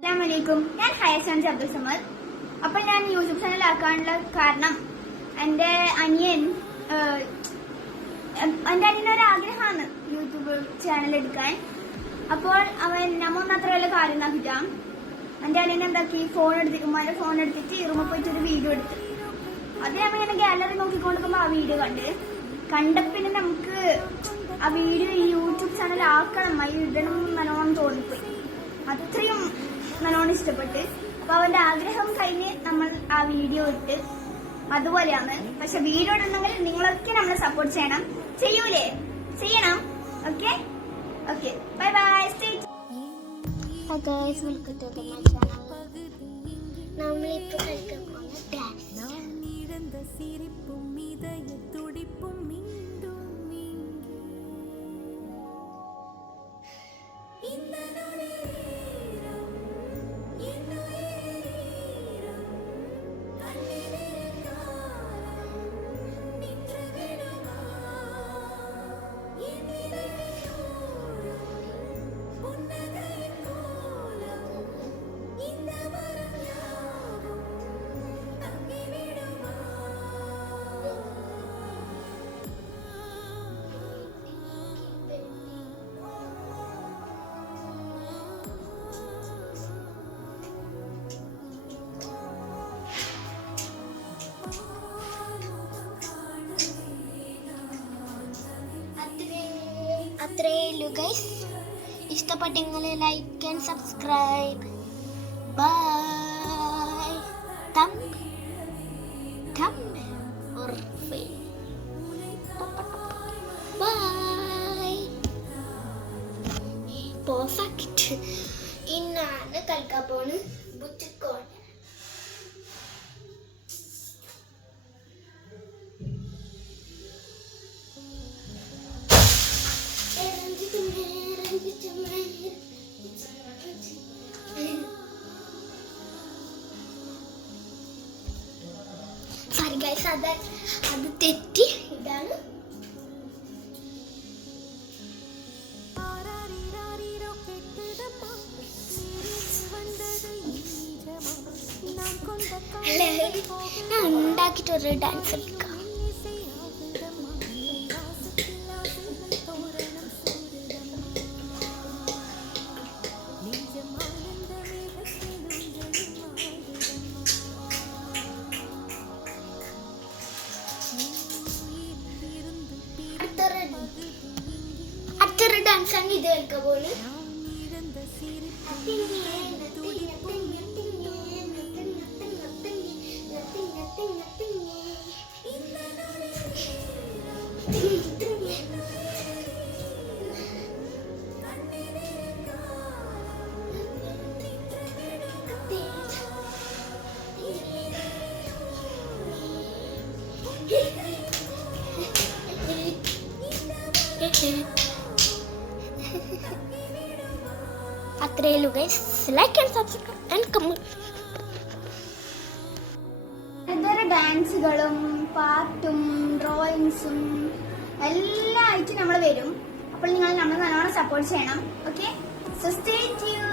അസ്സലാമലൈക്കും. ഞാൻ ഹയസാൻ അബ്ദുൽ സമദ്. അപ്പോൾ ഞാൻ യൂട്യൂബ് ചാനൽ ആക്കാനുള്ള കാരണം എൻ്റെ അനിയനൊരു ആഗ്രഹമാണ് യൂട്യൂബ് ചാനൽ എടുക്കാൻ. അപ്പോൾ നമ്മ അത്ര വല്ല കാര്യം നോക്കിട്ടാ എൻ്റെ അനിയൻ എന്താക്കി ഫോൺ എടുത്തിട്ട് റൂമിൽ പോയിട്ട് ഒരു വീഡിയോ എടുത്തു. അത് നമ്മൾ ഇങ്ങനെ ഗാലറി നോക്കിക്കൊണ്ടിരിക്കുമ്പോൾ ആ വീഡിയോ കണ്ടപ്പിന്നെ നമുക്ക് ആ വീഡിയോ ഈ യൂട്യൂബ് ചാനൽ ആക്കണം, ഇടണം നല്ലോണം തോന്നിപ്പോയി. അത്രയും നല്ലോണം ഇഷ്ടപ്പെട്ട്. അപ്പൊ അവന്റെ ആഗ്രഹം കഴിഞ്ഞ് നമ്മൾ ആ വീഡിയോ ഇട്ട്. അതുപോലെയാണ്. പക്ഷെ വീഡിയോ ഇടുന്നെങ്കിൽ നിങ്ങളൊക്കെ നമ്മളെ സപ്പോർട്ട് ചെയ്യണം. ചെയ്യൂലേ? ചെയ്യണം. Okay okay, bye bye. Stay നമ്മളിപ്പോ കളിക്കാൻ പോകുന്ന ഡാൻസ്. അത്രയേ ഗൈസ്. ഇഷ്ടപ്പെട്ടെങ്കിൽ like and subscribe. Bye. Bye. Perfect. ഇന്നാണ് കളിക്കാൻ പോണ് ബുറ്റിക്കോൺ. സോറി ഗൈസ്, അത് തെറ്റി. ഇതാണ് ഞാൻ ഉണ്ടാക്കിയിട്ടൊരു ഡാൻസ് കളിക്കാം. അടുത്തൊരു ഡാൻസ് ആണ് ഇത് കളിക്കാൻ പോകുന്നത്. അത്രയേ ഉള്ളൂ guys. Like and subscribe and comment. ഇതൊരു ഡാൻസുകളും പാട്ടും ഡ്രോയിങ്സും എല്ലാം ആയിട്ട് നമ്മൾ വരും. അപ്പോൾ നിങ്ങൾ നമ്മളെ നല്ലോണം സപ്പോർട്ട് ചെയ്യണം. Okay, so stay tune.